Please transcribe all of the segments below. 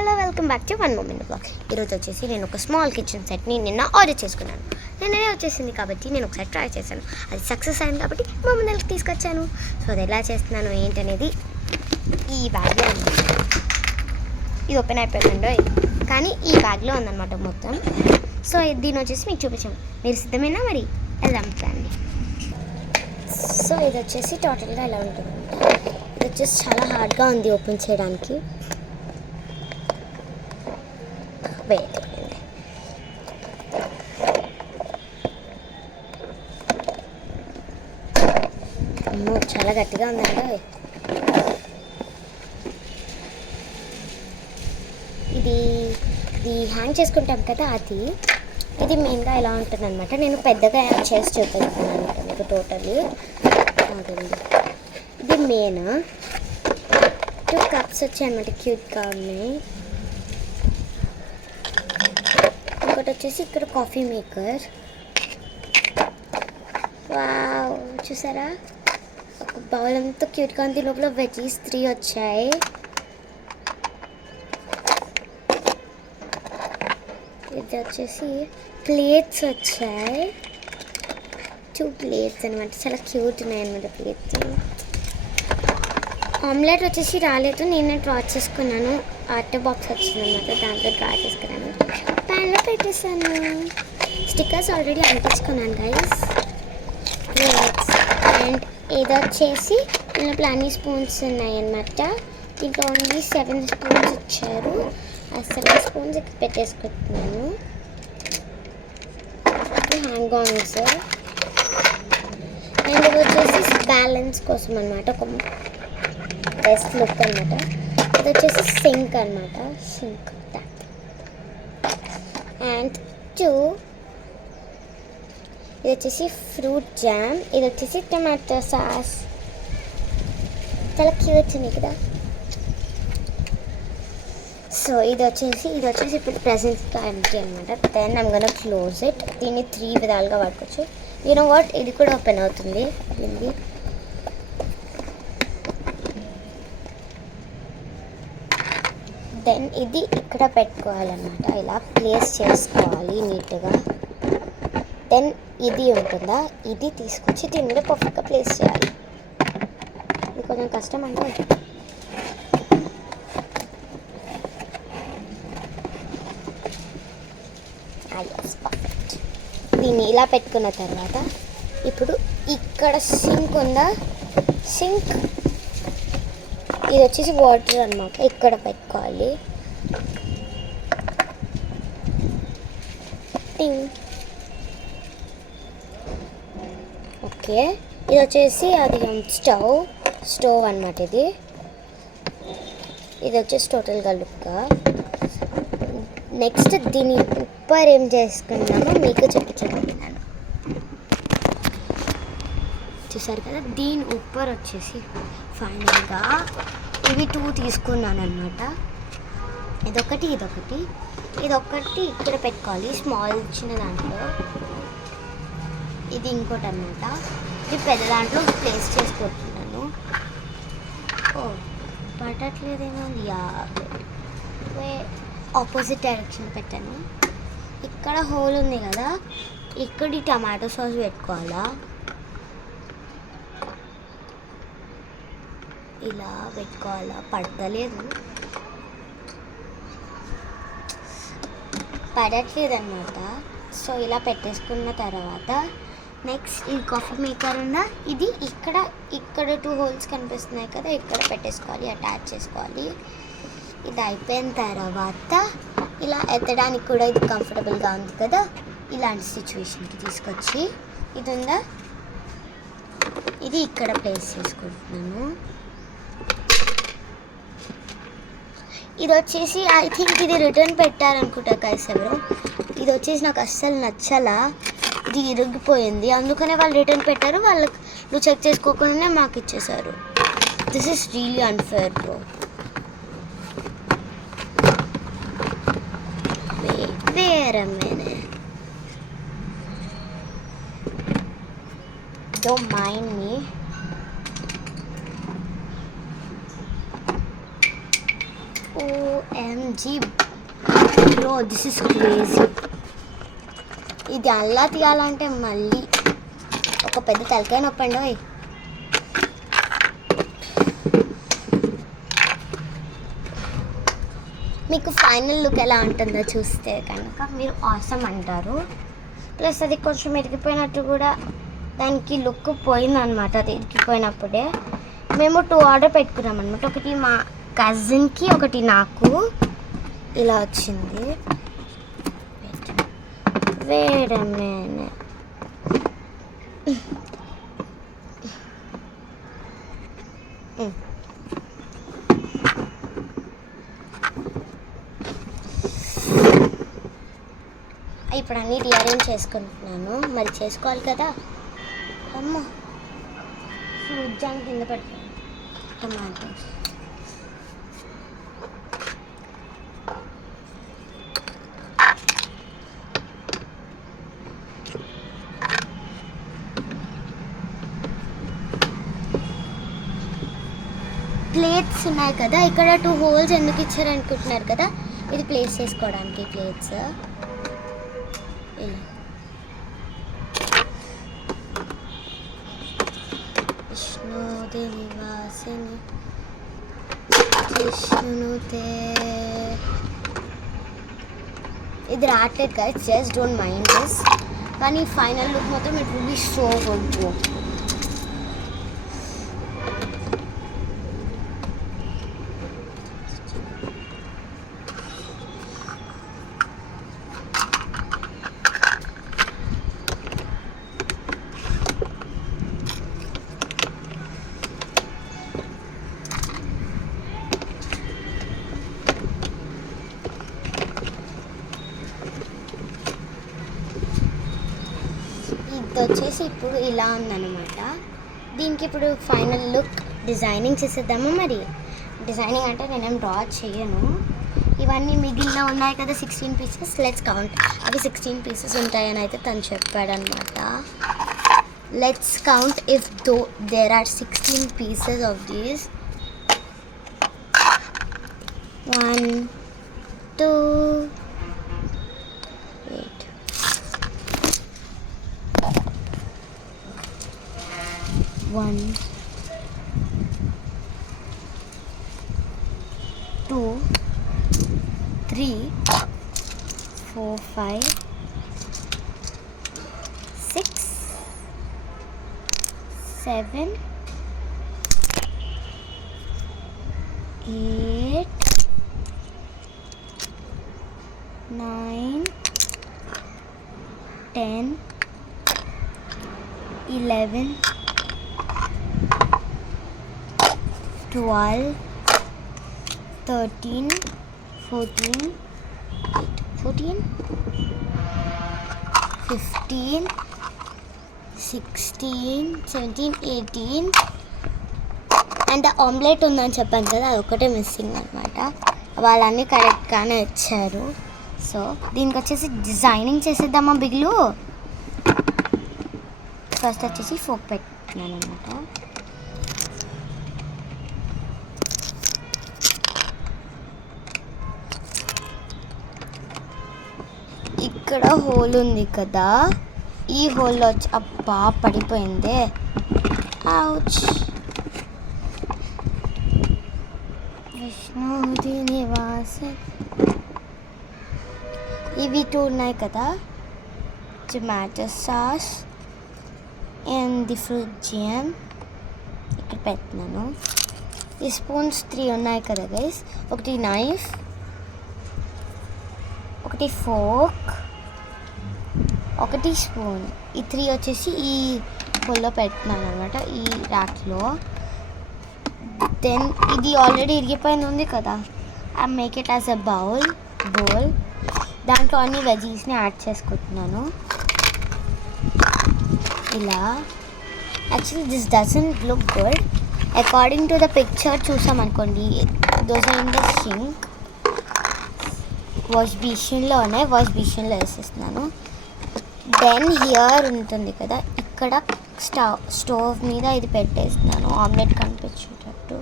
Hello welcome back to one moment blog. ఈరోజు వచ్చేసి నేను ఒక స్మాల్ కిచెన్ సెట్ని నిన్న ఆర్డర్ చేసుకున్నాను. నిన్ననే వచ్చేసింది కాబట్టి నేను ఒకసారి ట్రై చేశాను. అది సక్సెస్ అయింది కాబట్టి మా ముందరికి తీసుకొచ్చాను. సో అది ఎలా చేస్తున్నాను ఏంటనేది ఈ బ్యాగ్లో ఉంది. ఇది ఓపెన్ అయిపోయిందండో, కానీ ఈ బ్యాగ్లో ఉందన్నమాట మొత్తం. సో దీని వచ్చేసి మీకు చూపించాము. మీరు సిద్ధమేనా? మరి వెళ్దాం అండి. సో ఇది వచ్చేసి టోటల్గా ఎలా ఉంటుంది. ఇది వచ్చేసి చాలా హార్డ్గా ఉంది ఓపెన్ చేయడానికి. చాలా గట్టిగా ఉందండి. ఇది హ్యాంగ్ చేసుకుంటాం కదా, ఇది మెయిన్గా ఎలా ఉంటుంది అనమాట. నేను పెద్దగా చేసి చూపిస్తాను అనమాట మీకు టోటల్లీ. ఇది మెయిన్ 2 కప్స్ వచ్చాయి అనమాట, క్యూట్గా ఉన్నాయి. ఇంకోటి వచ్చేసి ఇక్కడ కాఫీ మేకర్. వావ్, చూసారా? ఒక బౌల్ అంతా క్యూట్గా ఉంది. లోపల వెజీస్ 3 వచ్చాయి. ఇది వచ్చేసి ప్లేట్స్ వచ్చాయి, 2 ప్లేట్స్ అనమాట. చాలా క్యూట్ ఉన్నాయి అనమాట ప్లేట్స్. ఆమ్లెట్ వచ్చేసి రాలేదు, నేనే డ్రా చేసుకున్నాను. ఆర్ట్ బాక్స్ వచ్చింది అనమాట, దాంట్లో డ్రా చేసుకున్నాను. ప్యాన్లో పెట్టేసాను. స్టిక్కర్స్ ఆల్రెడీ అంటించుకున్నాను గైస్. అండ్ ఇది వచ్చేసి ఇందులో అన్ని స్పూన్స్ ఉన్నాయన్నమాట. దీంట్లో ఓన్లీ 7 స్పూన్స్ ఇచ్చారు. ఆ 7 స్పూన్స్ ఇక్కడ పెట్టేసుకుంటున్నాను. Hang Ann's. అండ్ ఇది వచ్చేసి బ్యాలెన్స్ కోసం అనమాట, ఒక బెస్ట్ లుక్ అనమాట. ఇది వచ్చేసి సింక్ అనమాట, సింక్ ట్యాప్. అండ్ 2 ఇది వచ్చేసి ఫ్రూట్ జామ్. ఇది వచ్చేసి టమాటో సాస్. చాలా క్యూట్ ఉంది కదా. సో ఇది వచ్చేసి ఇప్పుడు ప్రెసెంట్గా ఎంటీ అనమాట. Then I'm gonna close it. దీన్ని 3 విధాలుగా వాడుకోవచ్చు. యూ నో వాట్, ఇది కూడా ఓపెన్ అవుతుంది. దీనికి దెన్ ఇది ఇక్కడ పెట్టుకోవాలన్నమాట. ఇలా ప్లేస్ చేసుకోవాలి నీట్గా. దెన్ ఇది ఉంటుందా, ఇది తీసుకొచ్చి దీని మీద పర్ఫెక్ట్గా ప్లేస్ చేయాలి. ఇది కొంచెం కష్టం అంటే. పర్ఫెక్ట్. దీన్ని ఇలా పెట్టుకున్న తర్వాత ఇప్పుడు ఇక్కడ సింక్ ఉందా, సింక్ ఇది వచ్చేసి వాటర్ అన్నమాట, ఇక్కడ పెట్టుకోవాలి. టింగ్. ఓకే, ఇది వచ్చేసి అది స్టవ్ అన్నమాట. ఇది వచ్చేసి టోటల్గా లుక్. నెక్స్ట్ దీని ఉప్పర్ ఏం చేసుకున్నామో మీకు చెప్తున్నాను. చూసారు కదా, దీని ఉప్పర్ వచ్చేసి ఫైనల్గా ఇవి 2 తీసుకున్నాను అనమాట. ఇదొకటి ఇక్కడ పెట్టుకోవాలి, స్మాల్ చిన్న దాంట్లో. ఇది ఇంకోటి అనమాట. ఇది పెద్ద దాంట్లో ప్లేస్ చేసుకుంటున్నాను. ఓ పడట్లేదేమో. ఆపోజిట్ డైరెక్షన్ పెట్టాను. ఇక్కడ హోల్ ఉంది కదా, ఇక్కడ ఈ టమాటో సాస్ పెట్టుకోవాలా. ఇలా పెట్టుకోవాలా, పడతలేదు, పడట్లేదు అనమాట. సో ఇలా పెట్టేసుకున్న తర్వాత నెక్స్ట్ ఈ కాఫీ మేకర్ ఉందా, ఇది ఇక్కడ 2 హోల్స్ కనిపిస్తున్నాయి కదా, ఇక్కడ పెట్టేసుకోవాలి, అటాచ్ చేసుకోవాలి. ఇది అయిపోయిన తర్వాత ఇలా ఎత్తడానికి కూడా ఇది కంఫర్టబుల్గా ఉంది కదా, ఇలాంటి సిచ్యువేషన్కి తీసుకొచ్చి ఇది ఉందా, ఇది ఇక్కడ ప్లేస్ చేసుకుంటున్నాను. ఇది వచ్చేసి ఐ థింక్ ఇది రిటర్న్ పెట్టారనుకుంటా గైస్ ఎవరో. ఇది వచ్చేసి నాకు అస్సలు నచ్చలా, ఇది ఇరిగిపోయింది. అందుకనే వాళ్ళు రిటర్న్ పెట్టారు. వాళ్ళకి నువ్వు చెక్ చేసుకోకుండానే మాకు ఇచ్చేసారు. This is really unfair bro. Wait a minute. Don't mind me. OMG bro, this is crazy. ఇది అలా తీయాలంటే మళ్ళీ ఒక పెద్ద తలకాయ నొప్పండి. మీకు ఫైనల్ లుక్ ఎలా ఉంటుందో చూస్తే కనుక మీరు ఆసమ్ అంటారు. ప్లస్ అది కొంచెం ఇరిగిపోయినట్టు కూడా దానికి లుక్ పోయిందనమాట. అది ఇరిగిపోయినప్పుడే మేము 2 ఆర్డర్ పెట్టుకున్నాం అనమాట. ఒకటి మా కజిన్కి, ఒకటి నాకు. ఇలా వచ్చింది. Wait a minute. ఇప్పుడు అన్నీ రీఅరేంజ్ చేసుకుంటున్నాను. మరి చేసుకోవాలి కదా. అమ్మ ఫ్రూట్ జామ్ కింద పడుతుంది. టమాటోస్, ప్లేట్స్ ఉన్నాయి కదా, ఇక్కడ 2 హోల్స్ ఎందుకు ఇచ్చారు అనుకుంటున్నారు కదా. ఇది ప్లేస్ చేసుకోవడానికి ప్లేట్స్. ఇలా విష్ణుదే నివాసిని విష్ణుతే. ఇది రావట్లేదు కదా, జస్ట్ డోంట్ మైండ్ దిస్. కానీ ఫైనల్ లుక్ మాత్రం it will be so good. ఇది వచ్చేసి ఇప్పుడు ఇలా ఉందన్నమాట. దీనికి ఇప్పుడు ఫైనల్ లుక్ డిజైనింగ్ చేసేద్దాము. మరి డిజైనింగ్ అంటే నేనేం డ్రా చేయను. ఇవన్నీ మిగిలిన ఉన్నాయి కదా 16 పీసెస్. Let's count. అవి 16 పీసెస్ ఉంటాయని అయితే తను చెప్పాడనమాట. Let's count if there are 16 pieces of these. 1 2 1 2 3 4 5 6 7 8 9 10 11 12 13 14 15 16 17 18 and omelette ఉందని చెప్పాను కదా, అది ఒకటే మిస్సింగ్ అనమాట. వాళ్ళన్నీ కరెక్ట్గానే ఇచ్చారు. సో దీనికి వచ్చేసి డిజైనింగ్ చేసేద్దామా బిగులు. ఫస్ట్ వచ్చేసి ఫోక్ పెట్టుకున్నాను అనమాట. ఇక్కడ హోల్ ఉంది కదా, ఈ హోల్లో వచ్చి అబ్బా పడిపోయిందే. అవుచ్. విష్ణుది నివాసం. ఇవి 2 ఉన్నాయి కదా, tomato sauce and the fruit jam ఇక్కడ పెట్టినాను. ఈ స్పూన్స్ 3 ఉన్నాయి కదా గైస్. ఒకటి నైఫ్, ఒకటి ఫోర్క్, ఒకటి స్పూన్. ఈ 3 వచ్చేసి ఈ హోల్లో పెట్టినాను అనమాట, ఈ ర్యాక్లో. దెన్ ఇది ఆల్రెడీ ఇరిగిపోయింది ఉంది కదా, I make it as a bowl. దాంట్లో అన్ని వెజీస్ని యాడ్ చేసుకుంటున్నాను ఇలా. Actually this doesn't look good according to the picture. చూసామనుకోండి, those are in the sink. Wash బేసిన్లో ఉన్నాయి, వాష్ బేసిన్లో వేసేస్తున్నాను. దెన్ హియర్ ఉంటుంది కదా, ఇక్కడ స్టవ్ మీద ఇది పెట్టేస్తున్నాను ఆమ్లెట్ కనిపించేటట్టు.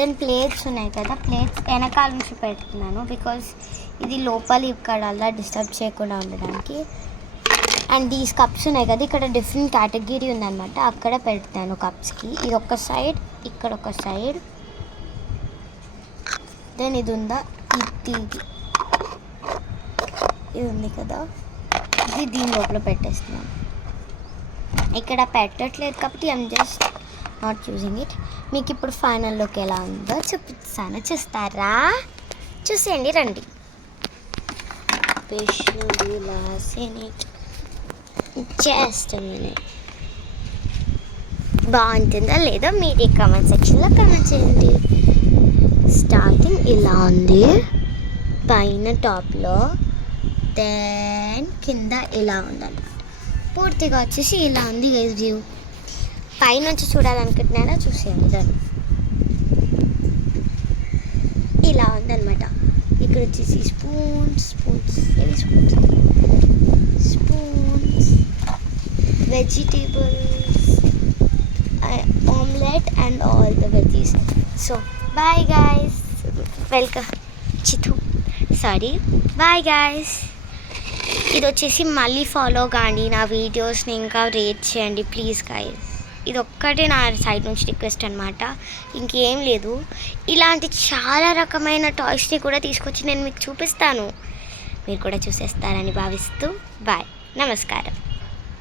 దెన్ ప్లేట్స్ ఉన్నాయి కదా, ప్లేట్స్ వెనకాల నుంచి పెడుతున్నాను బికాజ్ ఇది లోపల ఇక్కడ అలా డిస్టర్బ్ చేయకుండా ఉండడానికి. అండ్ దీస్ కప్స్ ఉన్నాయి కదా, ఇక్కడ డిఫరెంట్ కేటగిరీ ఉందన్నమాట, అక్కడ పెడతాను కప్స్కి. ఇది ఒక సైడ్, ఇక్కడ ఒక సైడ్, దెన్ ఇది ఉందా, ఇది ఉంది కదా, ఇది దీని లోపల పెట్టేస్తున్నాను. ఇక్కడ పెట్టట్లేదు కాబట్టి I'm just not using it. మీకు ఇప్పుడు ఫైనల్లోకి ఎలా ఉందో చూపిస్తాను, చూస్తారా? చూసేయండి రండి. జస్ట్ బాగుంటుందా లేదో మీరు కామెంట్ సెక్షన్లో కామెంట్ చేయండి. స్టార్టింగ్ ఇలా ఉంది పైన టాప్లో, దెన్ కింద ఇలా ఉందన్నమాట. పూర్తిగా వచ్చేసి ఇలా ఉంది గైస్ వ్యూ. పైనుంచి చూడాలనుకుంటున్నారా, చూసేయండి దాన్ని. ఇలా ఉందన్నమాట. ఇక్కడ వచ్చేసి spoons, vegetables, omelette and all the veggies. So bye guys, welcome bye guys. ఇది వచ్చేసి మళ్ళీ ఫాలో కానీ నా వీడియోస్ని ఇంకా రేట్ చేయండి ప్లీజ్ గాయస్. ఇది ఒక్కటే నా సైడ్ నుంచి రిక్వెస్ట్ అనమాట, ఇంకేం లేదు. ఇలాంటి చాలా రకమైన టాయ్స్ని కూడా తీసుకొచ్చి నేను మీకు చూపిస్తాను, మీరు కూడా చూసేస్తారని భావిస్తూ బాయ్, నమస్కారం.